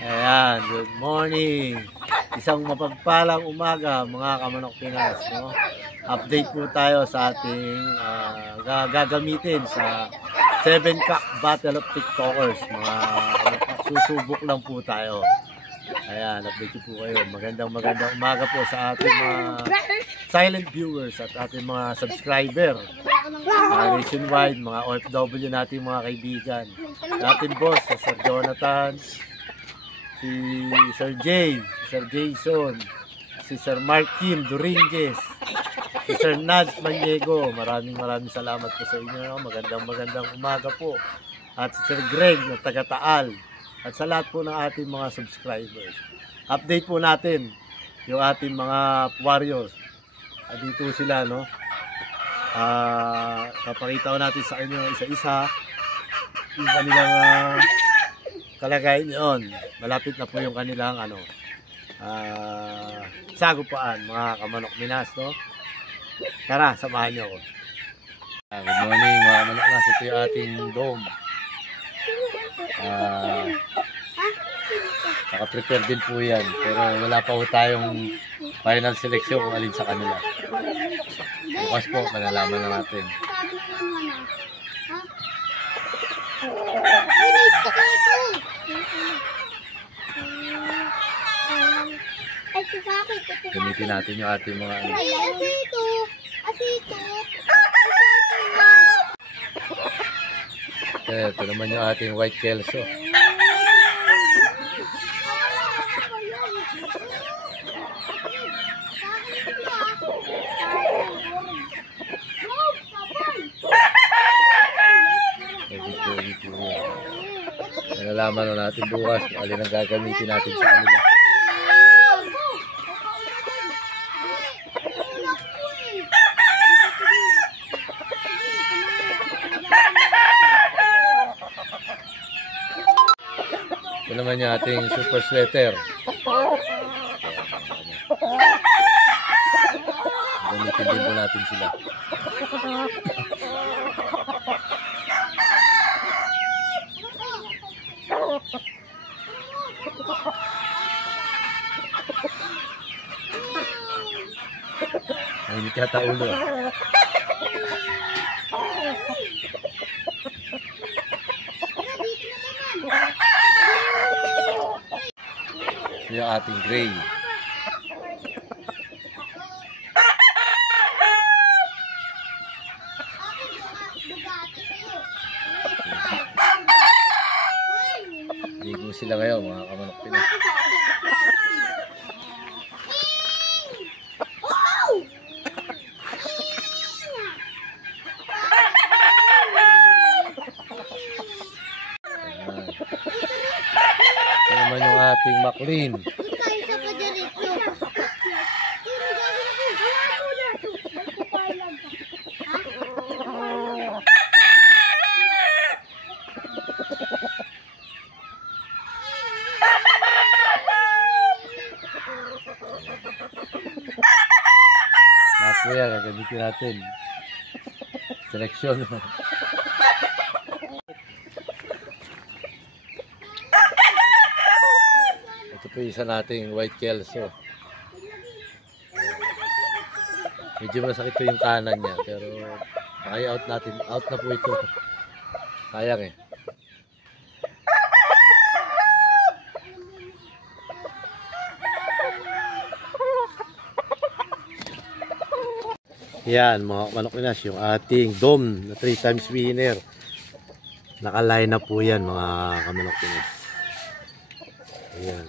Ayan, good morning. Isang mapagpalang umaga mga Kamanok Pinas, no? Update po tayo sa ating gagamitin sa 7-Cock Battle of TikTokers. Mga susubok lang po tayo. Ayan, update po kayo. Magandang umaga po sa ating mga silent viewers at ating mga subscriber. Mga nationwide, mga OFW natin, mga kaibigan. Ating boss, si Sir Jonathan, si Sir Jay, si Sir Jason, si Sir Mark Kim Duringes, si Sir Nads Maniego. Maraming salamat po sa inyo. Magandang umaga po. At si Sir Greg na taga-Taal. At sa lahat po ng ating mga subscribers. Update po natin yung ating mga warriors. At dito sila, no? Papakita ko natin sa inyo isa-isa yung kanilang kalagayan yun. Malapit na po yung kanilang sagupaan, mga Kamanok Pinas, no? Tara, samahan nyo ako. Good morning mga Kamanok Pinas. Ito yung ating dome. Naka-prepare din po yan, pero wala pa po tayong final selection kung alin sa kanila. Bukas po, malalaman na natin. Gamitin natin yung ating mga ito naman yung ating white kelso. Malalaman na natin bukas kung alin ang gagamitin natin sa kanila. Ito naman yung ating super sweater. Gamitin din po natin sila. Mainit yata ulo. Yung ating gray. Ligo sila ngayon mga Kamanok Pinas. Ito naman yung ating McLean. Lahat po yan, gagamitin natin. Seleksyon. Ito po isa nating white kelso. Medyo masakit po yung kanan niya, pero naka-out natin. Out na po ito. Sayang eh. Yan mga Kamanok Pinas, yung ating dome na 3 times winner. Nakaline na po yan mga Kamanok Pinas. Ayan.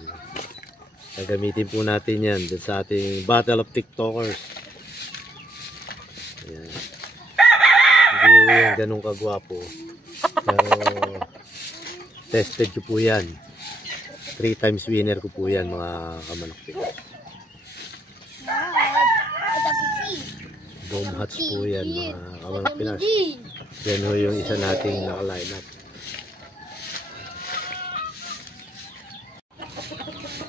Gagamitin po natin yan dun sa ating Battle of TikTokers. Ayan. Hindi po yan ganun kagwapo. Pero tested ko po yan. 3 times winner ko po yan mga Kamanok Pinas. Dome hats po yan mga Kamanok Pinas. Yan ho yung isa nating naka-line up.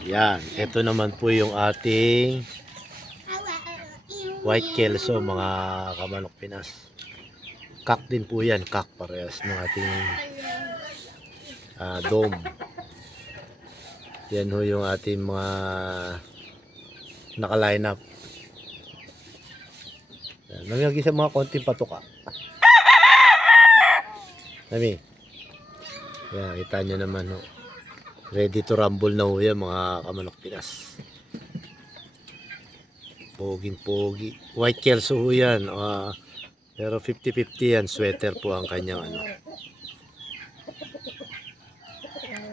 Yan, ito naman po yung ating white kelso mga Kamanok Pinas. Cock din po yan, cock parehas ng ating dome. Yan ho yung ating mga naka-line up. Namiyagi sa mga konting patuka. Nami. Yan, kita nyo naman ho. Ready to rumble na ho yan mga kamanok Pinas. Poging pogi. White Kelso ho yan. Pero 50-50 yan. Sweater po ang kanyang ano.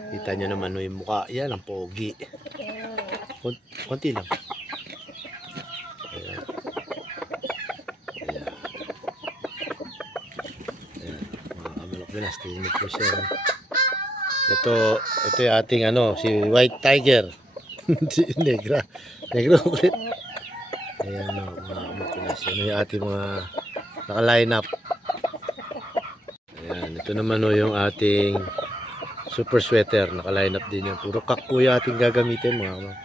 Kita nyo naman ho yung mukha. Yan ang pogi. Konti lang. Ayan. Ayan. Ayan. Mga kamanok Pinas. Tingin po siya. Ito yung ating ano. Si White Tiger. Si Negra. Negra ulit. Ayan o. Mga kamanok Pinas. Yan yung ating mga naka-line up. Ayan. Ito naman o yung ating super sweater. Naka-line up din yan. Puro kak po yung ating gagamitin mga kamanok.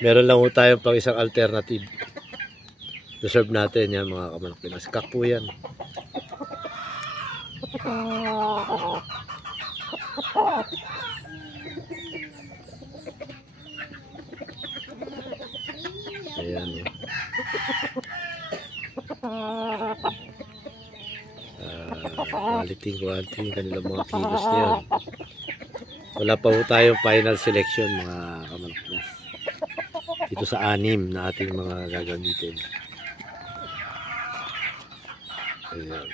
Meron lang po tayo pang isang alternative. Reserve natin yan mga kamanok Pinas. Kak po yan. Ayan o. Quality yung kanilang mga kilos na yun. Wala pa po tayong final selection mga kamanok Pinas. Dito sa 6 na ating mga gagamitin. Ayan.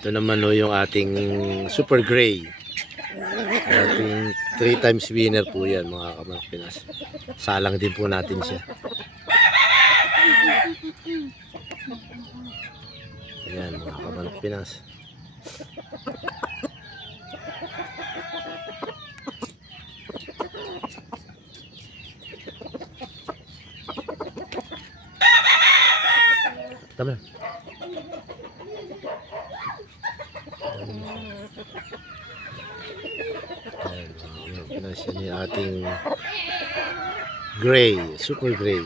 Ito naman o yung ating super gray. Ating 3 times winner po yan mga kamanok Pinas. Salang din po natin siya. Ayan mga kamanok Pinas. Tama. Yan yung ating gray, super gray.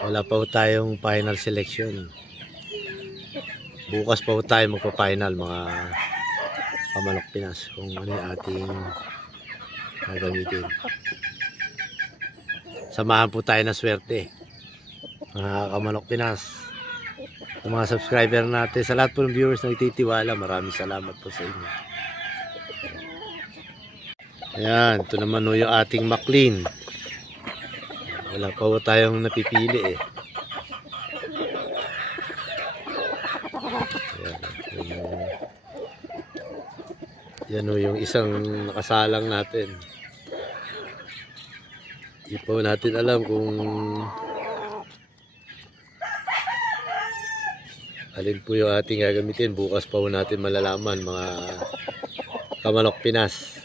Wala pa po tayong final selection. Bukas pa po tayo magpa-final mga kamanok Pinas kung ano yung ating gagamitin. Samahan po tayo ng swerte mga kamanok Pinas. Sa mga subscriber natin, sa lahat po ng viewers na nagtitiwala, maraming salamat po sa inyo. Ayan, ito naman o yung ating McLean. Wala pa po tayong napipili eh. Ayan, yan o yung isang nakasalang natin. Hindi po natin alam kung alin po yung ating gagamitin. Bukas pa po natin malalaman mga kamanok Pinas.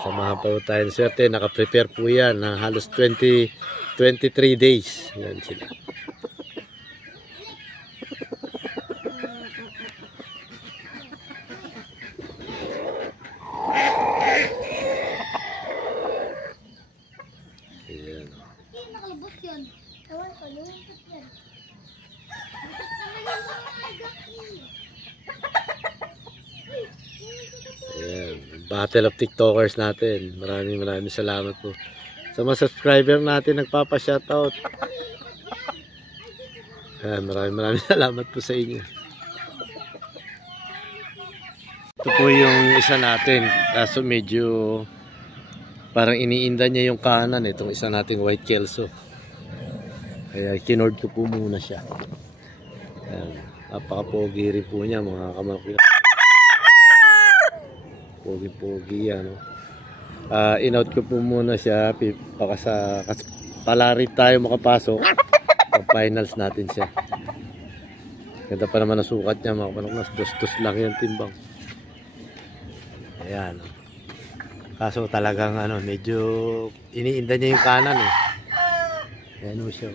Samahan pa po tayo ng swerte. Naka-prepare po yan ng halos 23 days. Yan sila. Ayan. Nakalabot yan. Ewan ko, lumipot yan. Ayan. Battle of TikTokers natin. Maraming salamat po. Sa mga subscriber natin nagpapa-shoutout. Ayan, maraming salamat po sa inyo. Ito po yung isa natin. Kaso medyo parang iniinda niya yung kanan. Itong isa nating White Kelso. Kaya kinord ko po muna siya. Ayan. Napaka-pogi rin po niya mga kamanok. Pogi-pogi yan. In-out ko po muna siya. Baka sa palarit tayo makapasok. Finals natin siya. Ganda pa naman ang sukat niya mga kamanok. Dos-dos lang yung timbang. Ayan. Kaso talagang ano, medyo iniinda niya yung kanan eh. Ayan mo siya.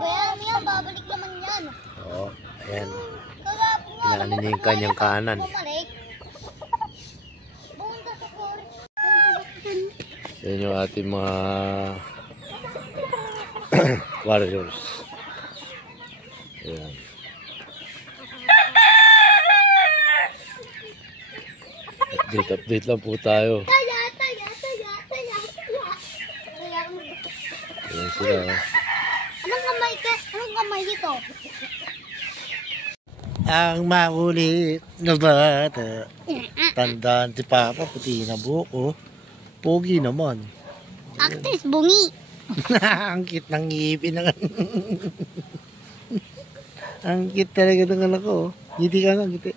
Bayan niya, babalik naman yan. Oo, ayan. Kagapon nga. Inaano niya yung kanyang kanan. Bumalik. Yan yung ating mga warriors. Ayan. Update lang po tayo. Taya. Ayan sila. Anong kamay dito? Ang makulit na bata. Tandaan si Papa, puti na buko. Pogi naman. Actress bungi. Ang cute ng ngipin ng ang cute talaga ng anak ko. Ngiti ka nga, ngiti.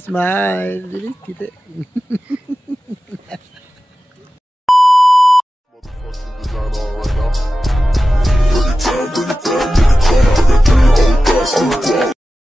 Smile. Bilis, ngiti. Bring it down, bring it down, bring it down. I got 3 old thoughts,